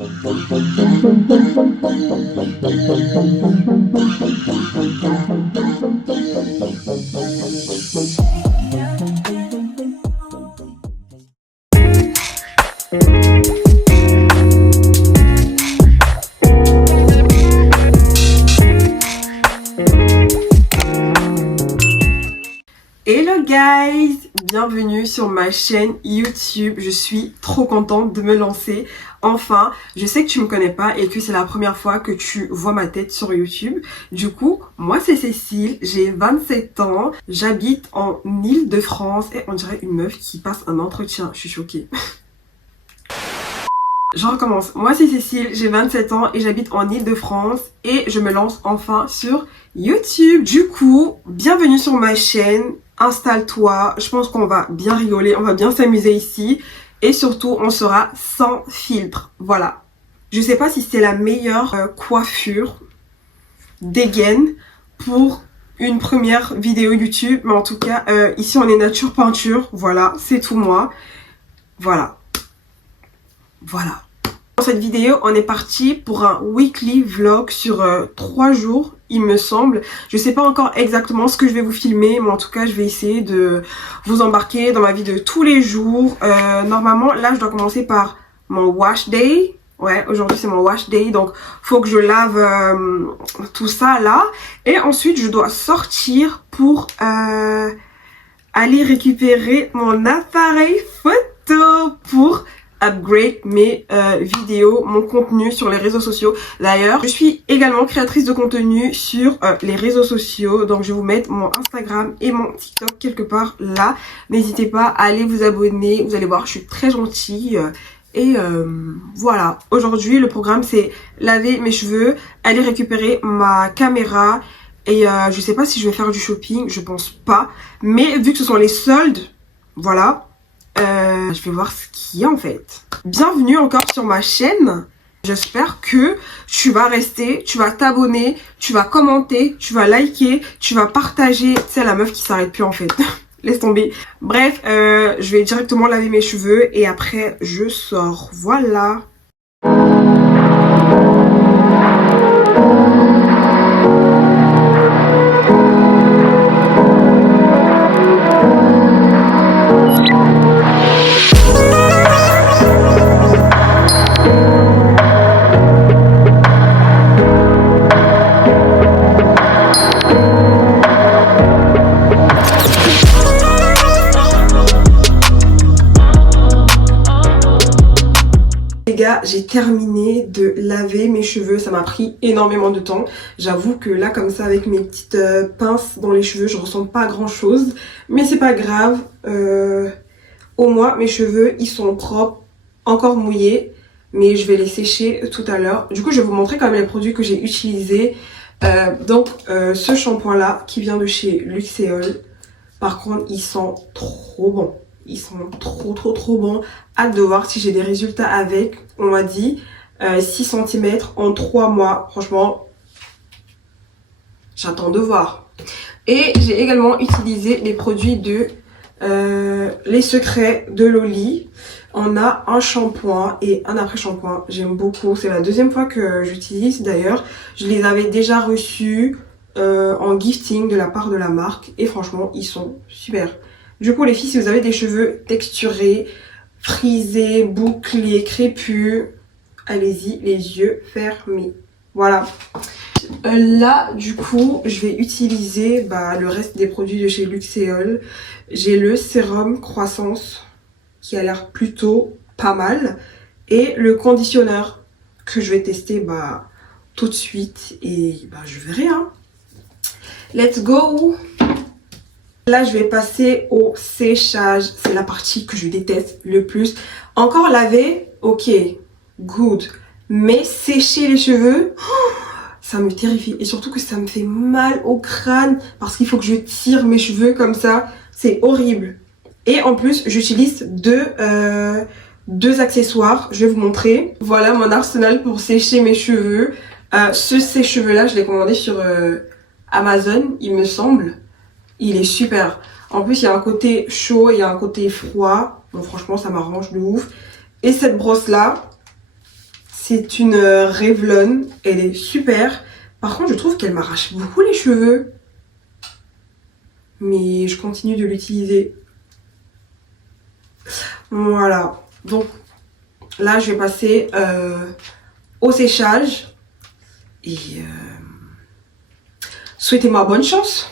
Hello guys, bienvenue sur ma chaîne YouTube. Je suis trop contente de me lancer. Enfin, je sais que tu me connais pas et que c'est la première fois que tu vois ma tête sur YouTube. Du coup, moi c'est Cécile, j'ai 27 ans, j'habite en Île-de-France et on dirait une meuf qui passe un entretien. Je suis choquée. Je recommence. Moi c'est Cécile, j'ai 27 ans et j'habite en Île-de-France et je me lance enfin sur YouTube. Du coup, bienvenue sur ma chaîne. Installe-toi, je pense qu'on va bien rigoler, on va bien s'amuser ici et surtout on sera sans filtre. Voilà. Je sais pas si c'est la meilleure coiffure dégaine pour une première vidéo YouTube, mais en tout cas ici on est nature peinture. Voilà, c'est tout moi. Voilà. Dans cette vidéo, on est parti pour un weekly vlog sur 3 jours, il me semble. Je sais pas encore exactement ce que je vais vous filmer, mais en tout cas, je vais essayer de vous embarquer dans ma vie de tous les jours. Normalement, là, je dois commencer par mon wash day. Ouais, aujourd'hui, c'est mon wash day, donc faut que je lave tout ça là. Et ensuite, je dois sortir pour aller récupérer mon appareil photo pour upgrade mes vidéos, mon contenu sur les réseaux sociaux. D'ailleurs, je suis également créatrice de contenu sur les réseaux sociaux. Donc, je vais vous mettre mon Instagram et mon TikTok quelque part là. N'hésitez pas à aller vous abonner. Vous allez voir, je suis très gentille. Et voilà. Aujourd'hui, le programme, c'est laver mes cheveux, aller récupérer ma caméra. Et je sais pas si je vais faire du shopping. Je pense pas. Mais vu que ce sont les soldes, voilà. Je vais voir ce qu'il y a en fait. Bienvenue encore sur ma chaîne. J'espère que tu vas rester, tu vas t'abonner, tu vas commenter, tu vas liker, tu vas partager. C'est la meuf qui s'arrête plus en fait. Laisse tomber. Bref, je vais directement laver mes cheveux et après je sors. Voilà. J'ai terminé de laver mes cheveux, ça m'a pris énormément de temps. J'avoue que là comme ça avec mes petites pinces dans les cheveux, je ressens pas grand chose. Mais c'est pas grave, au moins mes cheveux ils sont propres, encore mouillés. Mais je vais les sécher tout à l'heure. Du coup je vais vous montrer quand même les produits que j'ai utilisés. Ce shampoing là qui vient de chez Luxéol. Par contre il sent trop bon. Ils sont trop bons. Hâte de voir si j'ai des résultats avec. On m'a dit 6 cm en 3 mois. Franchement, j'attends de voir. Et j'ai également utilisé les produits de Les Secrets de Loli. On a un shampoing et un après-shampoing. J'aime beaucoup. C'est la deuxième fois que j'utilise d'ailleurs. Je les avais déjà reçus en gifting de la part de la marque. Et franchement, ils sont super. Du coup les filles, si vous avez des cheveux texturés, frisés, bouclés, crépus, allez-y, les yeux fermés. Voilà. Là du coup je vais utiliser le reste des produits de chez Luxéol. J'ai le sérum croissance qui a l'air plutôt pas mal. Et le conditionneur que je vais tester tout de suite. Et je verrai hein. Let's go. Là, je vais passer au séchage. C'est la partie que je déteste le plus. Encore laver, ok, good. Mais sécher les cheveux, ça me terrifie. Et surtout que ça me fait mal au crâne parce qu'il faut que je tire mes cheveux comme ça. C'est horrible. Et en plus, j'utilise deux accessoires. Je vais vous montrer. Voilà mon arsenal pour sécher mes cheveux. Ce sèche-cheveux-là, je l'ai commandé sur Amazon, il me semble. Il est super. En plus, il y a un côté chaud et il y a un côté froid. Bon, franchement, ça m'arrange de ouf. Et cette brosse-là, C'est une Revlon. Elle est super. Par contre, je trouve qu'elle m'arrache beaucoup les cheveux. Mais je continue de l'utiliser. Voilà. Donc, là, je vais passer au séchage. Et souhaitez-moi bonne chance.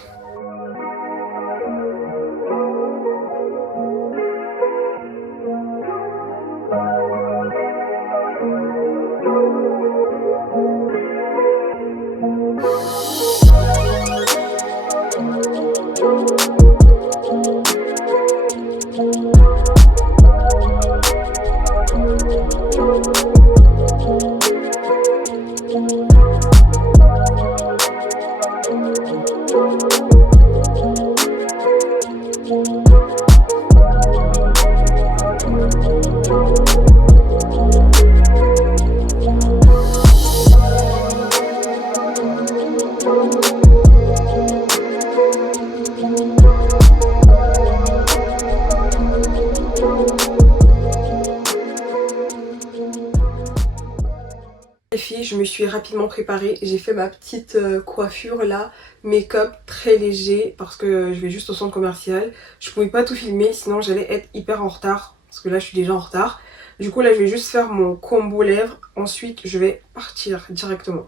Les filles, je me suis rapidement préparée. J'ai fait ma petite coiffure là, make-up très léger parce que je vais juste au centre commercial. Je pouvais pas tout filmer sinon j'allais être hyper en retard parce que là je suis déjà en retard. Du coup là je vais juste faire mon combo lèvres. Ensuite je vais partir directement.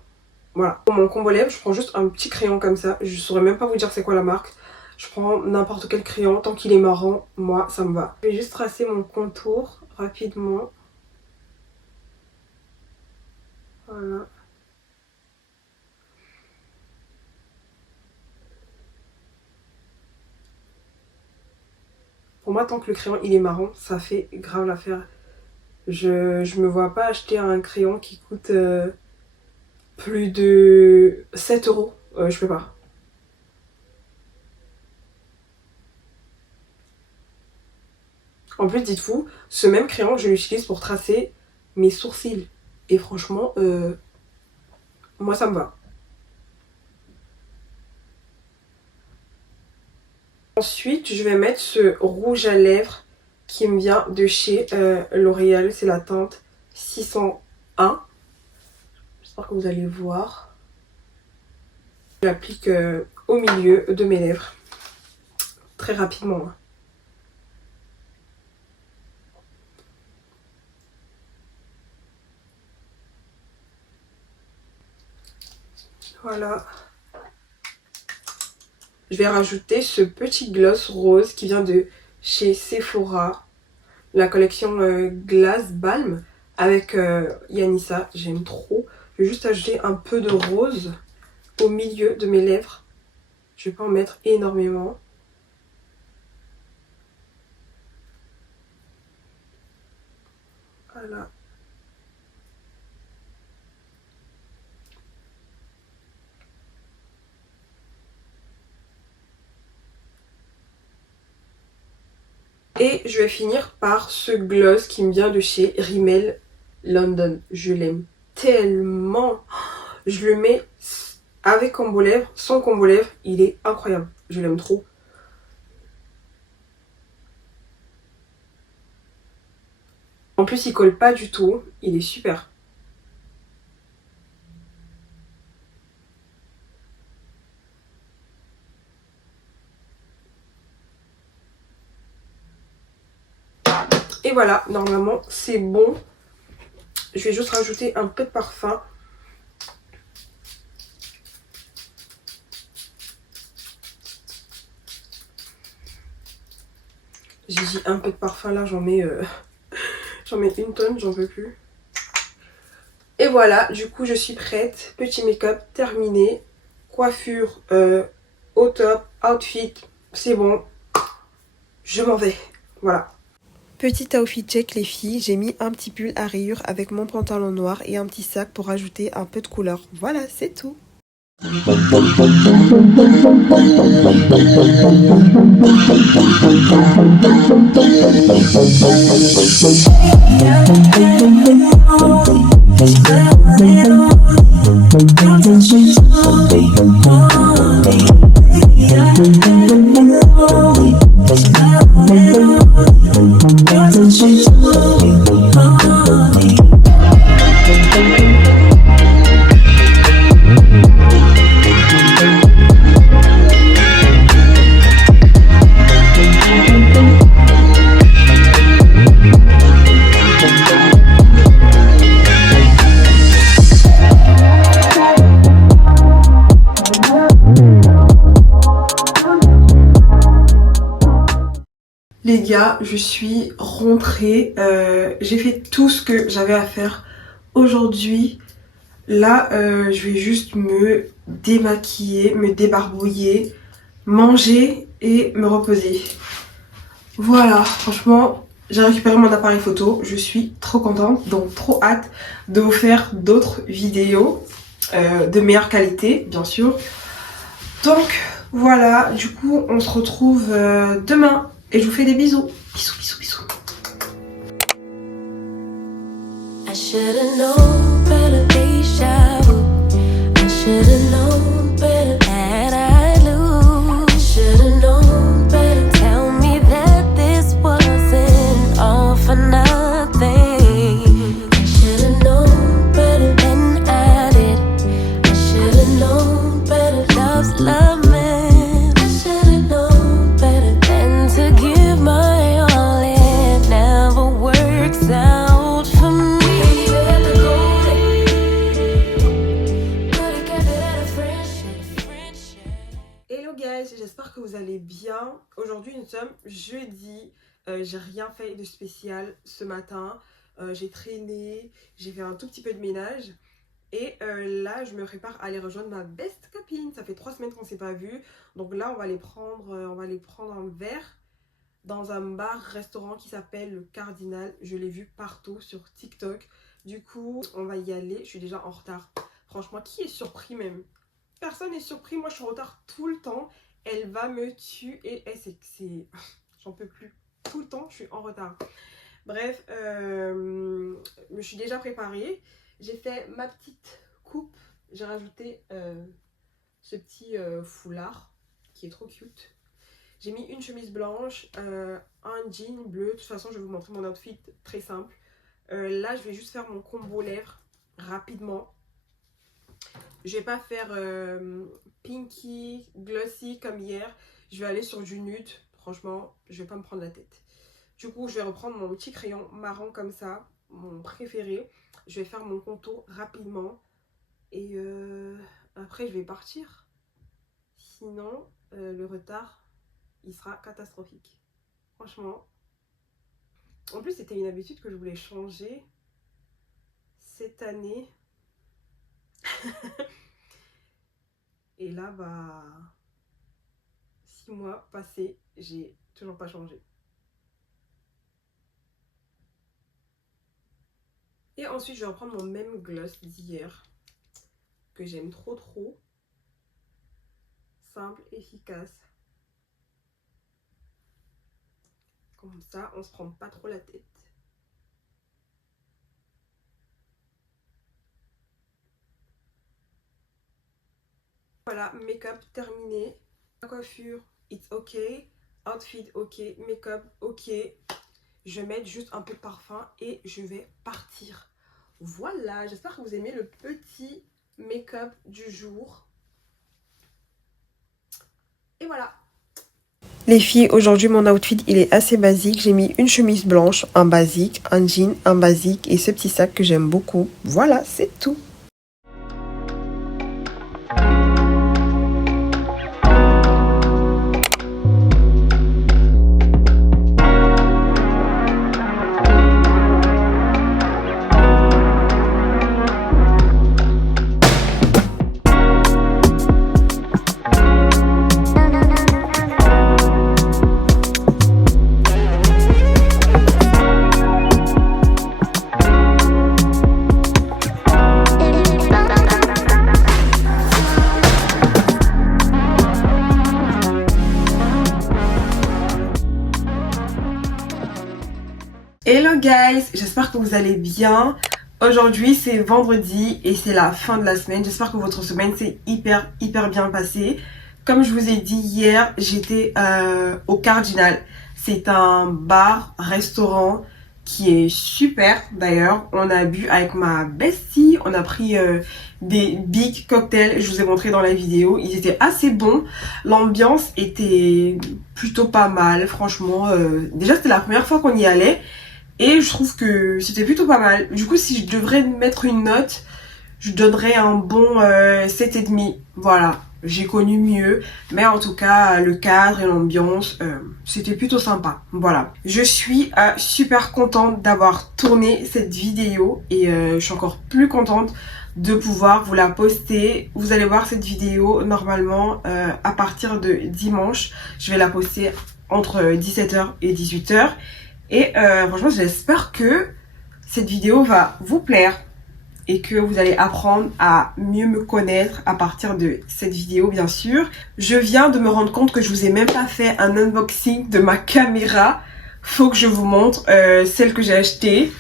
Voilà. Pour mon combo lèvres, je prends juste un petit crayon comme ça. Je saurais même pas vous dire c'est quoi la marque. Je prends n'importe quel crayon. Tant qu'il est marron, moi ça me va. Je vais juste tracer mon contour rapidement. Voilà. Pour moi, tant que le crayon il est marron, ça fait grave l'affaire. Je me vois pas acheter un crayon qui coûte plus de 7 euros. Je peux pas. En plus, dites-vous, ce même crayon, je l'utilise pour tracer mes sourcils. Et franchement, moi ça me va. Ensuite, je vais mettre ce rouge à lèvres qui me vient de chez L'Oréal. C'est la teinte 601. J'espère que vous allez voir. Je l'applique au milieu de mes lèvres. Très rapidement. Voilà. Je vais rajouter ce petit gloss rose qui vient de chez Sephora. La collection Glass Balm avec Yanissa. J'aime trop. Je vais juste ajouter un peu de rose au milieu de mes lèvres. Je vais pas en mettre énormément. Voilà. Et je vais finir par ce gloss qui me vient de chez Rimmel London. Je l'aime tellement. Je le mets avec combo lèvres, sans combo lèvres. Il est incroyable. Je l'aime trop. En plus, il colle pas du tout. Il est super. Et voilà, normalement c'est bon. Je vais juste rajouter un peu de parfum. J'ai dit un peu de parfum là, j'en mets une tonne, j'en peux plus. Et voilà, du coup je suis prête. Petit make-up terminé. Coiffure au top, outfit, c'est bon. Je m'en vais. Voilà. Petit outfit check les filles, j'ai mis un petit pull à rayures avec mon pantalon noir et un petit sac pour ajouter un peu de couleur. Voilà, c'est tout. Les gars, je suis rentrée, j'ai fait tout ce que j'avais à faire aujourd'hui. Là, je vais juste me démaquiller, me débarbouiller, manger et me reposer. Voilà, franchement, j'ai récupéré mon appareil photo, je suis trop contente, donc trop hâte de vous faire d'autres vidéos de meilleure qualité, bien sûr. Donc voilà, du coup, on se retrouve demain et je vous fais des bisous. Bisous, bisous, bisous. I should've known better, Aisha. I should've known better that I'd lose. I should've known better. Tell me that this wasn't all for nothing. I should've known better than I did. I should've known better. Love's love, man. I should've known better than to give my all. It never works out for me. Hello guys, j'espère que vous allez bien. Aujourd'hui nous sommes jeudi, j'ai rien fait de spécial ce matin, j'ai traîné, j'ai fait un tout petit peu de ménage et là je me prépare à aller rejoindre ma best copine. Ça fait 3 semaines qu'on s'est pas vu, donc là on va aller prendre un verre dans un bar-restaurant qui s'appelle le Cardinal. Je l'ai vu partout sur TikTok, du coup on va y aller. Je suis déjà en retard, franchement qui est surpris même? Personne n'est surpris, moi je suis en retard tout le temps. Elle va me tuer et c'est... J'en peux plus. Tout le temps je suis en retard. Bref, je me suis déjà préparée. J'ai fait ma petite coupe. J'ai rajouté ce petit foulard qui est trop cute. J'ai mis une chemise blanche, un jean bleu. De toute façon je vais vous montrer mon outfit très simple. Là je vais juste faire mon combo lèvres rapidement. Je vais pas faire pinky, glossy comme hier. Je vais aller sur du nude. Franchement, je vais pas me prendre la tête. Du coup, je vais reprendre mon petit crayon marron comme ça, mon préféré. Je vais faire mon contour rapidement. Et après, je vais partir. Sinon, le retard, il sera catastrophique. Franchement. En plus, c'était une habitude que je voulais changer cette année. Et là, 6 mois passés, j'ai toujours pas changé. Et ensuite, je vais reprendre mon même gloss d'hier, que j'aime trop. Simple, efficace. Comme ça, on se prend pas trop la tête. Voilà, make-up terminé. Coiffure, it's ok. Outfit, ok. Make-up, ok. Je vais mettre juste un peu de parfum et je vais partir. Voilà, j'espère que vous aimez le petit make-up du jour. Et voilà. Les filles, aujourd'hui mon outfit il est assez basique. J'ai mis une chemise blanche, un basique, un jean, un basique et ce petit sac que j'aime beaucoup. Voilà, c'est tout. Hello guys, j'espère que vous allez bien. Aujourd'hui c'est vendredi et c'est la fin de la semaine. J'espère que votre semaine s'est hyper bien passée. Comme je vous ai dit hier, j'étais au Cardinal. C'est un bar-restaurant qui est super d'ailleurs. On a bu avec ma bestie, on a pris des big cocktails, je vous ai montré dans la vidéo. Ils étaient assez bons, l'ambiance était plutôt pas mal franchement. Déjà c'était la première fois qu'on y allait. Et je trouve que c'était plutôt pas mal. Du coup, si je devrais mettre une note, je donnerais un bon 7,5. Voilà. j'ai connu mieux, mais en tout cas le cadre et l'ambiance c'était plutôt sympa. Voilà, je suis super contente d'avoir tourné cette vidéo et je suis encore plus contente de pouvoir vous la poster. Vous allez voir cette vidéo normalement à partir de dimanche. Je vais la poster entre 17h et 18h et franchement j'espère que cette vidéo va vous plaire et que vous allez apprendre à mieux me connaître à partir de cette vidéo, bien sûr. Je viens de me rendre compte que je vous ai même pas fait un unboxing de ma caméra. Faut que je vous montre celle que j'ai achetée.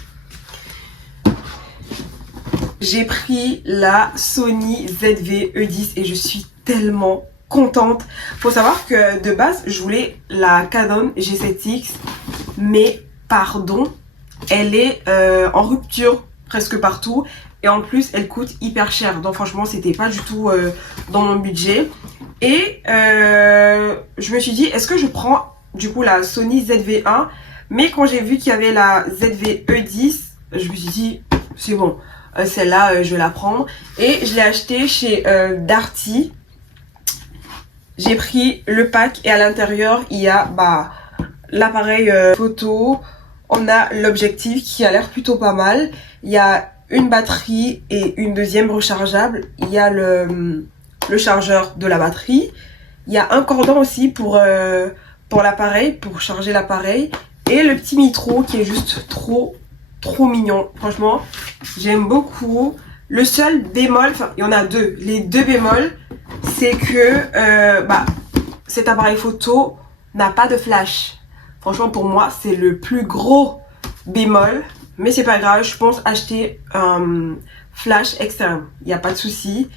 J'ai pris la Sony ZV-E10 et je suis tellement contente. Faut savoir que de base, je voulais la Canon G7X, mais pardon, elle est en rupture presque partout. Et en plus, elle coûte hyper cher. Donc franchement, c'était pas du tout dans mon budget. Et je me suis dit, est-ce que je prends du coup la Sony ZV-1? Mais quand j'ai vu qu'il y avait la ZV-E10, je me suis dit, c'est bon, celle-là, je vais la prendre. Et je l'ai achetée chez Darty. J'ai pris le pack et à l'intérieur, il y a l'appareil photo. On a l'objectif qui a l'air plutôt pas mal. Il y a une batterie et une deuxième rechargeable. Il y a le chargeur de la batterie. Il y a un cordon aussi pour l'appareil, pour charger l'appareil. Et le petit micro qui est juste trop mignon. Franchement, j'aime beaucoup. Le seul bémol, enfin il y en a deux. Les deux bémols, c'est que cet appareil photo n'a pas de flash. Franchement pour moi c'est le plus gros bémol. Mais c'est pas grave, je pense acheter un flash externe. Il n'y a pas de souci.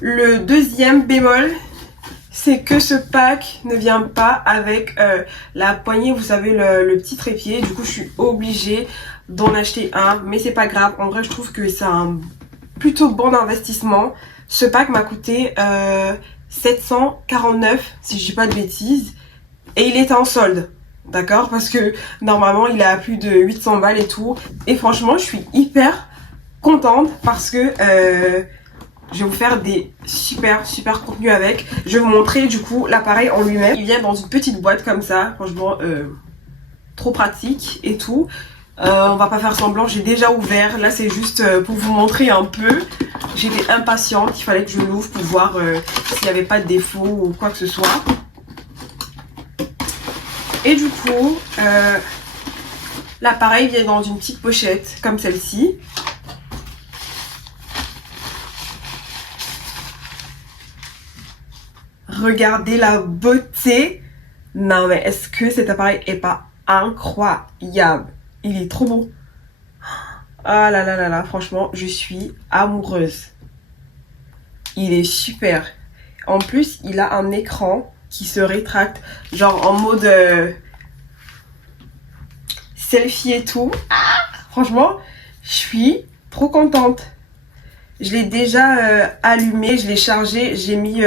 Le deuxième bémol, c'est que ce pack ne vient pas avec la poignée, vous savez, le petit trépied. Du coup, je suis obligée d'en acheter un. Mais c'est pas grave. En vrai, je trouve que c'est un plutôt bon investissement. Ce pack m'a coûté 749, si je dis pas de bêtises. Et il était en solde. D'accord, parce que normalement il est à plus de 800 balles et tout. Et franchement je suis hyper contente parce que je vais vous faire des super contenus avec. Je vais vous montrer du coup l'appareil en lui-même. Il vient dans une petite boîte comme ça. Franchement trop pratique et tout. On va pas faire semblant, j'ai déjà ouvert. Là c'est juste pour vous montrer un peu. J'étais impatiente, il fallait que je l'ouvre pour voir s'il n'y avait pas de défaut ou quoi que ce soit. Et du coup, l'appareil vient dans une petite pochette comme celle-ci. Regardez la beauté. Non mais est-ce que cet appareil est pas incroyable? Il est trop beau. Ah là là là là, franchement, je suis amoureuse. Il est super. En plus, il a un écran qui se rétracte, genre en mode selfie et tout. Ah, franchement, je suis trop contente. Je l'ai déjà allumé, je l'ai chargé, j'ai mis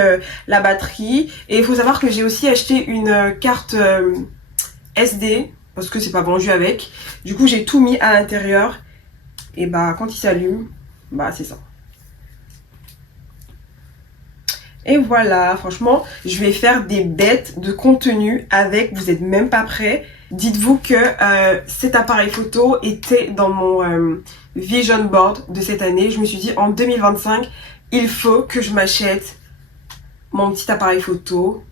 la batterie. Et il faut savoir que j'ai aussi acheté une carte SD, parce que c'est pas vendu avec. Du coup, j'ai tout mis à l'intérieur. Et quand il s'allume, c'est ça. Et voilà, franchement, je vais faire des bêtes de contenu avec, vous êtes même pas prêts. Dites-vous que cet appareil photo était dans mon vision board de cette année. Je me suis dit en 2025, il faut que je m'achète mon petit appareil photo.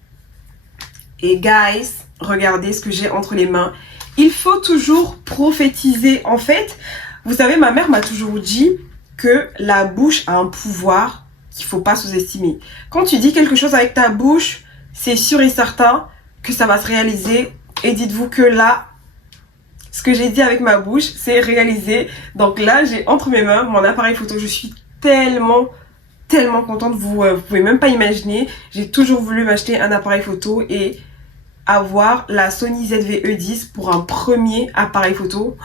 Et guys, regardez ce que j'ai entre les mains. Il faut toujours prophétiser. En fait, vous savez, ma mère m'a toujours dit que la bouche a un pouvoir qu'il faut pas sous-estimer. Quand tu dis quelque chose avec ta bouche, c'est sûr et certain que ça va se réaliser. Et dites-vous que là, ce que j'ai dit avec ma bouche, c'est réalisé. Donc là, j'ai entre mes mains mon appareil photo. Je suis tellement contente. Vous pouvez même pas imaginer. J'ai toujours voulu m'acheter un appareil photo et avoir la Sony ZV-E10 pour un premier appareil photo.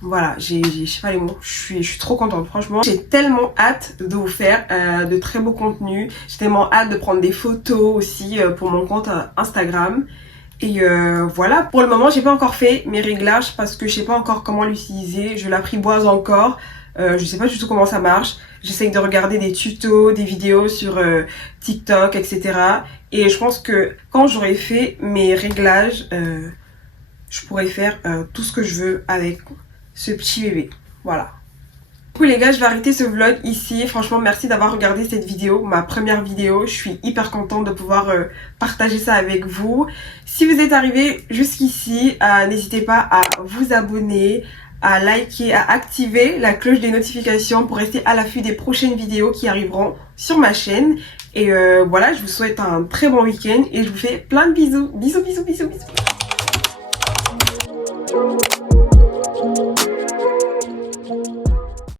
Voilà, je sais pas les mots, je suis trop contente, franchement. J'ai tellement hâte de vous faire de très beaux contenus. J'ai tellement hâte de prendre des photos aussi pour mon compte Instagram. Et voilà, pour le moment j'ai pas encore fait mes réglages parce que je sais pas encore comment l'utiliser, je l'apprivoise encore, je sais pas du tout comment ça marche. J'essaye de regarder des tutos, des vidéos sur TikTok, etc. Et je pense que quand j'aurai fait mes réglages, je pourrai faire tout ce que je veux avec ce petit bébé. Voilà. Du coup les gars, je vais arrêter ce vlog ici. Franchement, merci d'avoir regardé cette vidéo, ma première vidéo. Je suis hyper contente de pouvoir partager ça avec vous. Si vous êtes arrivé jusqu'ici, n'hésitez pas à vous abonner, à liker, à activer la cloche des notifications pour rester à l'affût des prochaines vidéos qui arriveront sur ma chaîne. Et voilà, je vous souhaite un très bon week-end et je vous fais plein de bisous. Bisous, bisous, bisous, bisous.